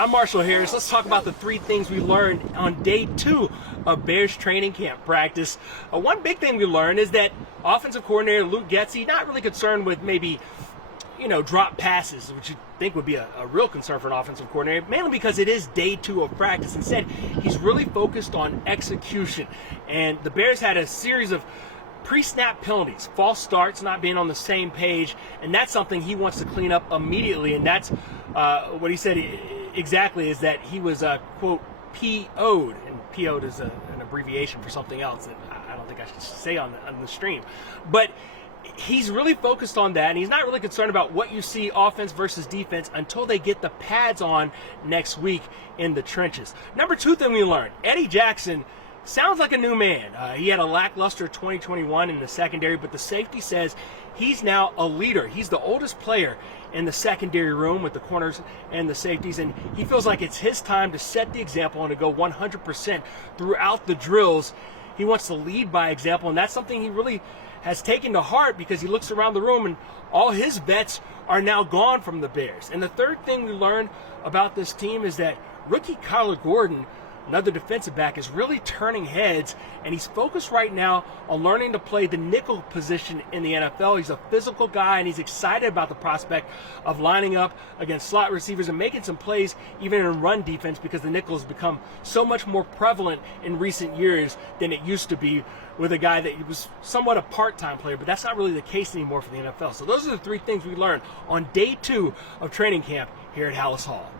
I'm Marshall Harris. Let's talk about the three things we learned on day 2 of Bears training camp practice. One big thing we learned is that offensive coordinator Luke Getsy not really concerned with maybe, drop passes, which you think would be a real concern for an offensive coordinator, mainly because it is day 2 of practice. Instead, he's really focused on execution. And the Bears had a series of pre-snap penalties, false starts, not being on the same page, and that's something he wants to clean up immediately. And that's what he said exactly, is that he was, quote, PO'd, and PO'd is an abbreviation for something else that I don't think I should say on the stream. But he's really focused on that, and he's not really concerned about what you see offense versus defense until they get the pads on next week in the trenches. Number 2 thing we learned, Eddie Jackson sounds like a new man. He had a lackluster 2021 in the secondary, but the safety says he's now a leader. He's the oldest player in the secondary room with the corners and the safeties, and he feels like it's his time to set the example and to go 100% throughout the drills. He wants to lead by example, and that's something he really has taken to heart, because he looks around the room and all his vets are now gone from the Bears. And the third thing we learned about this team is that rookie Carson Gordon, another defensive back, is really turning heads, and he's focused right now on learning to play the nickel position in the NFL. He's a physical guy, and he's excited about the prospect of lining up against slot receivers and making some plays even in run defense, because the nickel has become so much more prevalent in recent years than it used to be with a guy that was somewhat a part-time player, but that's not really the case anymore for the NFL. So those are the 3 things we learned on day 2 of training camp here at Hallis Hall.